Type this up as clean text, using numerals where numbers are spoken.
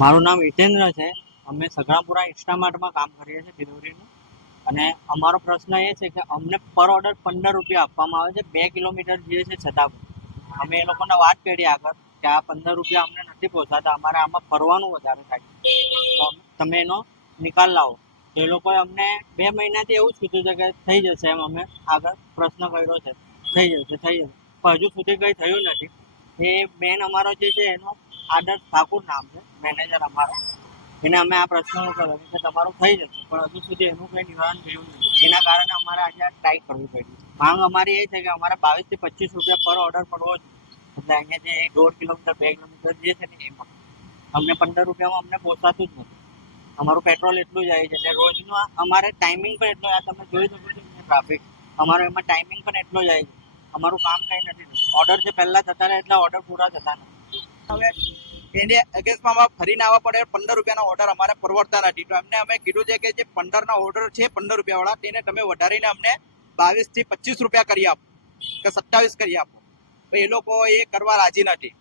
મારું નામ હિતેન્દ્ર છે. અમે સગડાપુરા ઇન્સ્ટામાર્ટમાં કામ કરીએ છીએ ડિલિવરીનું. અને અમારો પ્રશ્ન એ છે કે અમને પર ઓર્ડર 15 રૂપિયા આપવામાં આવે છે. 2 કિલોમીટર જઈએ છે છતાં અમે એ લોકોને વાત કરી આગળ કે આ 15 રૂપિયા અમને નથી પહોંચાતા, અમારે આમાં ફરવાનું વધારે થાય, તો તમે એનો નિકાલ લાવો. તો એ લોકોએ અમને 2 મહિનાથી એવું જ કીધું છે કે થઈ જશે એમ. અમે આગળ પ્રશ્ન કર્યો છે, થઈ જશે પણ હજુ સુધી કંઈ થયું નથી. એ બેન અમારો જે છે એનો આદર્શ ઠાકુર નામ છે, મેનેજર અમારો. એને અમે આ પ્રશ્ન કર્યો કે તમારું થઈ જશે, પણ હજુ સુધી એનું કંઈ નિવારણ થયું નથી. એના કારણે અમારે આજે સ્ટ્રાઇક કરવી પડી. માંગ અમારી એ છે કે અમારે 22 થી 25 રૂપિયા પર ઓર્ડર પડવો જોઈએ. એટલે અહીંયા જે 1.5 કિલોમીટર 2 કિલોમીટર જે છે ને એમાં અમને 15 રૂપિયામાં અમને પહોંચાતું જ નથી. અમારું પેટ્રોલ એટલું જાય છે એટલે રોજનો અમારે ટાઈમિંગ પણ એટલો, આ તમે જોઈ શકો છો ટ્રાફિક અમારો, એમાં ટાઈમિંગ પણ એટલો જાય છે. અમારું કામ કંઈ નથી થતું. ઓર્ડર જે પહેલા થતા રહે એટલા ઓર્ડર પૂરા થતા નથી. હવે એને અગેન્સ્ટમાં ફરીને આવવા પડે. 15 રૂપિયાના ઓર્ડર અમારે પરવડતા નથી, તો એમને અમે કીધું છે કે જે 15 ઓર્ડર છે 15 રૂપિયા વાળા, તેને તમે વધારીને અમને 22 થી 25 રૂપિયા કરી આપો કે 27 કરી આપો. એ લોકો એ કરવા રાજી નથી.